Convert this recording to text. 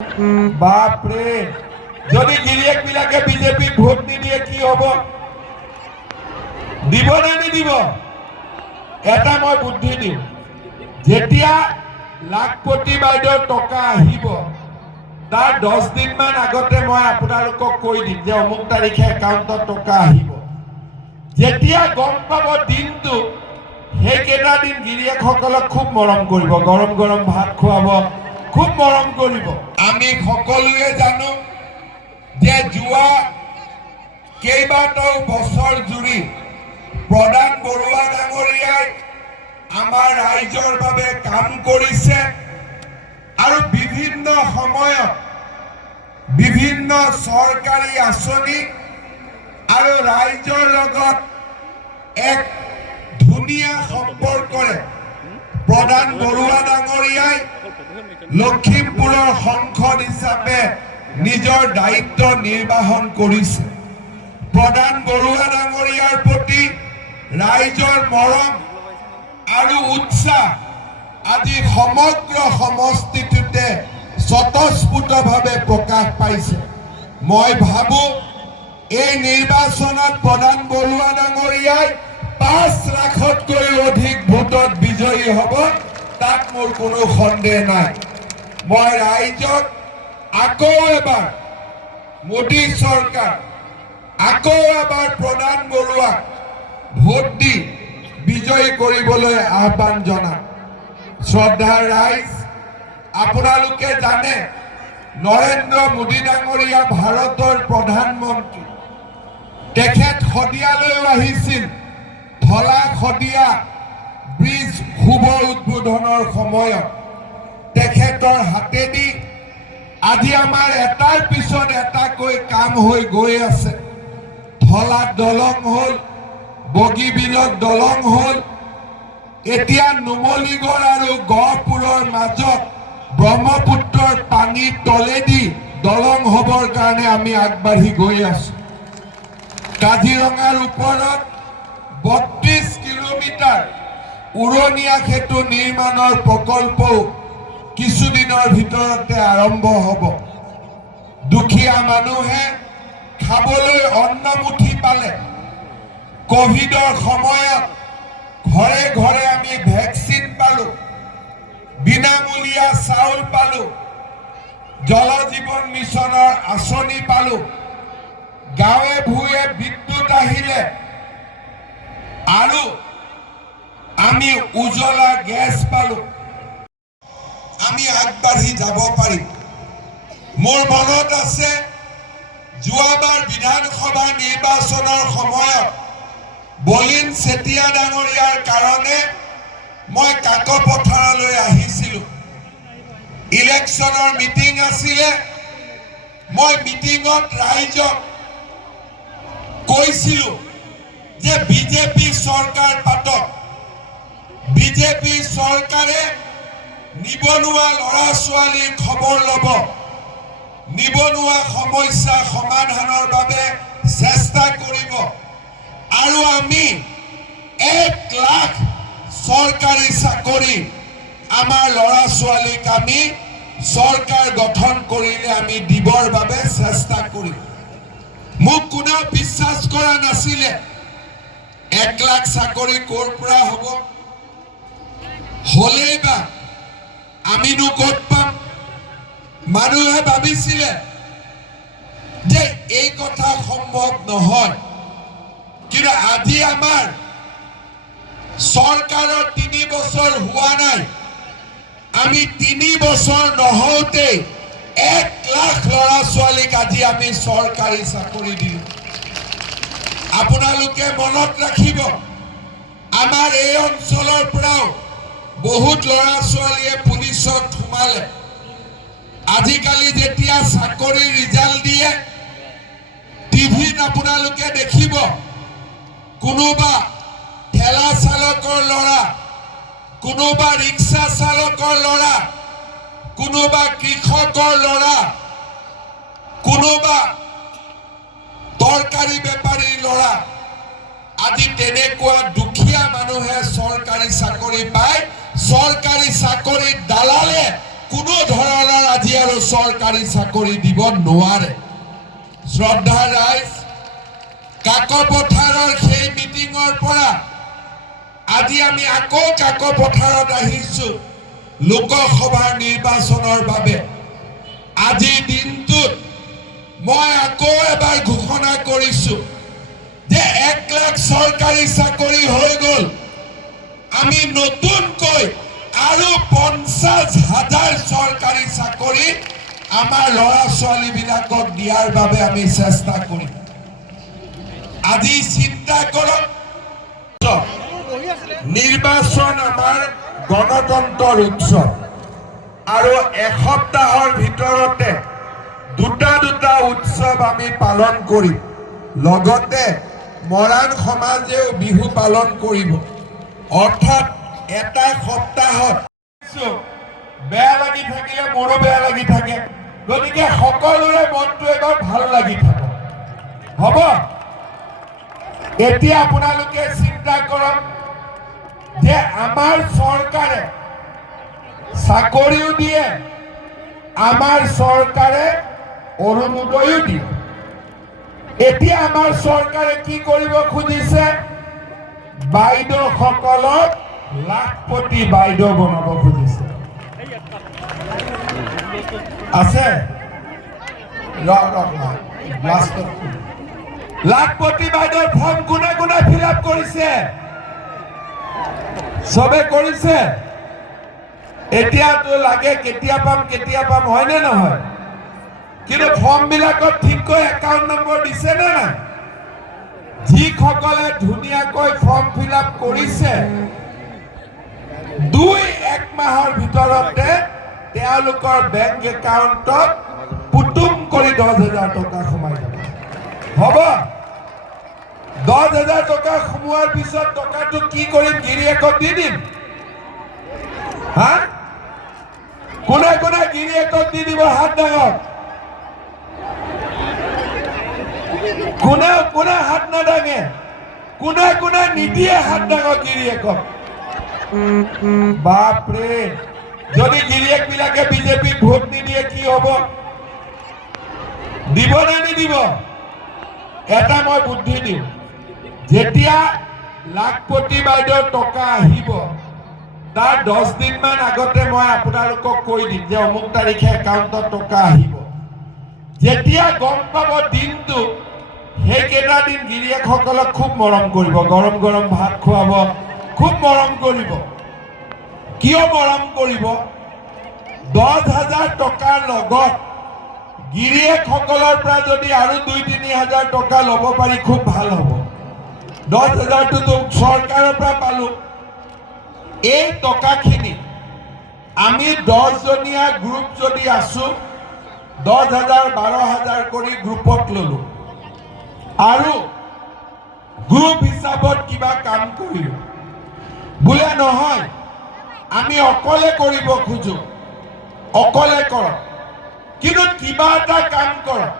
বাপরে, যদি গিরিয়েক বিলাকে বিজেপি ভোট নিদিয়ে কি হব? দিব নে নিদিব? এটা মই বুদ্ধি দিম, যেতিয়া লাখপতি বাইদেউৰ টকা আহিব তাৰ 10 দিন মান আগতে মই আপোনালোকক কৈ দিম যে অমুক তাৰিখে একাউণ্টত টকা আহিব। যেতিয়া গম পাব দিনটো, সেইকেইটা দিন গিৰিয়েকসকলক খুব মৰম কৰিব, গৰম গৰম ভাত খুৱাব, খুব মৰম কৰিব। আমি সকলোৱে জানো যে যোৱা কেইবাটাও বছৰ জুৰি প্ৰধান বৰুৱা ডাঙৰীয়াই আমাৰ ৰাইজৰ বাবে কাম কৰিছে আৰু বিভিন্ন সময়ত বিভিন্ন চৰকাৰী আঁচনি আৰু ৰাইজৰ লগত এক ধুনীয়া সম্পৰ্কৰে প্ৰধান বৰুৱা ডাঙৰীয়াই লখিমপুৰৰ সংসদ হিচাপে নিজৰ দায়িত্ব নিৰ্বাহন কৰিছে। প্ৰধান বৰুৱা ডাঙৰীয়াৰ প্ৰতি ৰাইজৰ মৰম আৰু উৎসাহ আজি সমগ্ৰ সমষ্টিটোতে স্বতঃস্ফূৰ্তভাৱে প্ৰকাশ পাইছে। মই ভাবো এই নিৰ্বাচনত প্ৰধান বৰুৱা ডাঙৰীয়াই 5 লাখতকৈ অধিক ভোটত বিজয়ী হ'ব, তাত মোৰ কোনো সন্দেহ নাই। মই ৰাইজক আকৌ এবাৰ মোদী চৰকাৰ, আকৌ এবাৰ প্ৰধান বৰুৱাক ভোট দি বিজয়ী কৰিবলৈ আহ্বান জনাম। শ্ৰদ্ধাৰ ৰাইজ, আপোনালোকে জানে নৰেন্দ্ৰ মোদী ডাঙৰীয়া ভাৰতৰ প্ৰধানমন্ত্ৰী। তেখেত শদিয়ালৈও আহিছিল। ধলা শদিয়া ব্ৰিজ শুভ উদ্বোধনৰ সময়ত তেখেতৰ হাতেদি আজি আমাৰ এটাৰ পিছত এটাকৈ কাম হৈ গৈ আছে। ধলাত দলং হ'ল, বগীবিলত দলং হ'ল, এতিয়া নুমলীগড় আৰু গহপুৰৰ মাজত ব্ৰহ্মপুত্ৰৰ পানীৰ তলেদি দলং হ'বৰ কাৰণে আমি আগবাঢ়ি গৈ আছো। কাজিৰঙাৰ ওপৰত 32 কিলোমিটাৰ উৰণীয়া সেতু নিৰ্মাণৰ প্ৰকল্পও কিছুদিনৰ ভিতৰতে আৰম্ভ হ'ব। দুখীয়া মানুহে খাবলৈ অন্নমুঠি পালে। কোভিডৰ সময়ত ঘৰে ঘৰে আমি ভেকচিন পালো, বিনামূলীয়া চাউল পালো, জল জীৱন মিছনৰ আঁচনি পালো, গাঁৱে ভূঞে বিদ্যুৎ আহিলে আৰু আমি উজ্বলা গেছ পালো। আমি আগবাঢ়ি যাব পাৰিম। মোৰ মনত আছে যোৱাবাৰ বিধানসভা নিৰ্বাচনৰ সময়ত বলিন চেতিয়া ডাঙৰীয়াৰ কাৰণে মই কাকপথাৰলৈ আহিছিলো। ইলেকশ্যনৰ মিটিং আছিলে। মই মিটিঙত ৰাইজক কৈছিলো যে বিজেপি চৰকাৰ পাতক। বিজেপি চৰকাৰে নিবনুৱা ল'ৰা ছোৱালীৰ খবৰ ল'ব, নিবনুৱা সমস্যা সমাধানৰ বাবে চেষ্টা কৰিব আৰু আমি 1 লাখ চৰকাৰী চাকৰি আমাৰ ল'ৰা ছোৱালীক আমি চৰকাৰ গঠন কৰিলে আমি দিবৰ বাবে চেষ্টা কৰিম। মোক কোনেও বিশ্বাস কৰা নাছিলে। 1 লাখ চাকৰি ক'ৰ পৰা হ'ব? হ'লেই বা আমিনো ক'ত পাম? মানুহে ভাবিছিলে যে এই কথা সম্ভৱ নহয়। কিন্তু আজি আমাৰ চৰকাৰৰ 3 বছৰ হোৱা নাই। আমি 3 বছৰ নহওঁতেই 1 লাখ ল'ৰা ছোৱালীক আজি আমি চৰকাৰী চাকৰি দিলোঁ। আপোনালোকে মনত ৰাখিব, আমাৰ এই অঞ্চলৰ পৰাও বহুত ল'ৰা ছোৱালীয়ে পুলিচত সোমালে। আজিকালি যেতিয়া চাকৰিৰ ৰিজাল্ট দিয়ে, টিভিত আপোনালোকে দেখিব কোনোবা ঠেলা চালকৰ ল'ৰা, কোনোবা ৰিক্সা চালকৰ ল'ৰা, কোনোবা কৃষকৰ ল'ৰা, কোনোবা তৰকাৰী বেপাৰীৰ ল'ৰা। আজি তেনেকুৱা দুখীয়া মানুহে চৰকাৰী চাকৰি পায়। চৰকাৰী চাকৰিৰ দালালে কোনো ধৰণৰ আজি আৰু চৰকাৰী চাকৰি দিব নোৱাৰে। শ্ৰদ্ধা ৰাইজ, কাকপথাৰৰ সেই মিটিঙৰ পৰা আজি আমি আকৌ কাকপথাৰত আহিছো লোকসভাৰ নিৰ্বাচনৰ বাবে। আজিৰ দিনটোত মই আকৌ এবাৰ ঘোষণা কৰিছো যে 1 লাখ চৰকাৰী চাকৰি হৈ গ'ল। আমি নতুনকৈ আৰু 50,000 চৰকাৰী চাকৰি আমাৰ ল'ৰা ছোৱালীবিলাকক দিয়াৰ বাবে আমি চেষ্টা কৰিম। আজি চিন্তা কৰক, নিৰ্বাচন আমাৰ গণতন্ত্ৰৰ উৎসৱ আৰু এসপ্তাহৰ ভিতৰতে দুটা উৎসৱ আমি পালন কৰিম। লগতে মৰাণ সমাজেও বিহু পালন কৰিব। অৰ্থাৎ এটা সপ্তাহত বেয়া লাগি থাকিলে মোৰো বেয়া লাগি থাকে, গতিকে সকলোৰে মনটো এবাৰ ভাল লাগি থাকে। হ'ব, এতিয়া আপোনালোকে চিন্তা কৰক যে আমাৰ চৰকাৰে চাকৰিও দিয়ে, আমাৰ চৰকাৰে অৰুণোদয়ো দিয়ে। এতিয়া আমাৰ চৰকাৰে কি কৰিব খুজিছে? বাইদেউসকলক লাখপতি বাইদেউ বনাব খুজিছে। আছে লাখপতি বাইদেউৰ ফৰ্ম কোনে কোনে ফিল আপ কৰিছে? চবে কৰিছে। এতিয়াতো লাগে কেতিয়া পাম হয়নে নহয়? কিন্তু ফৰ্ম বিলাকত ঠিককৈ একাউণ্ট নম্বৰ দিছে নে নাই? যিসকলে ধুনীয়াকৈ ফৰ্ম ফিল আপ কৰিছে 2-1 মাহৰ ভিতৰতে তেওঁলোকৰ বেংক একাউণ্টত পুতুম কৰি 10,000 টকা সোমাই যাব। হ'ব, 10,000 টকা সোমোৱাৰ পিছত টকাটো কি কৰিম? গিৰিয়েকক দি দিম। হা, কোনে কোনে গিৰিয়েকক দি দিব? হাত ডাঙৰ। কোনে কোনে হাত নাদাঙে? কোনে কোনে নিদিয়ে? হাত ডাঙৰ গিৰিয়েকক। বাপৰে, যদি গিৰিয়েক বিলাকে বিজেপিক ভোট নিদিয়ে কি হ'ব? দিব নে নিদিব? এটা মই বুদ্ধি দিম, যেতিয়া লাখপতি বাইদেউৰ টকা আহিব তাৰ 10 দিনমান আগতে মই আপোনালোকক কৈ দিম যে অমুক তাৰিখে একাউণ্টত টকা আহিব। যেতিয়া গম পাব দিনটো, সেইকেইটা দিন গিৰিয়েকসকলক খুব মৰম কৰিব, গৰম গৰম ভাত খুৱাব, খুব মৰম কৰিব। কিয় মৰম কৰিব? 10,000 টকাৰ লগত গিৰিয়েকসকলৰ পৰা যদি আৰু 2-3 হাজাৰ টকা ল'ব পাৰি খুব ভাল হ'ব। 10,000টোতো চৰকাৰৰ পৰা পালো। এই টকাখিনি আমি 10জনীয়া গ্ৰুপ যদি আছো 10,000 12,000 কৰি গ্ৰুপত ললো আৰু গ্ৰুপ হিচাপত কিবা কাম কৰিলো। বোলে নহয় আমি অকলে কৰিব খোজো, অকলে কৰক, কিন্তু কিবা এটা কাম কৰক।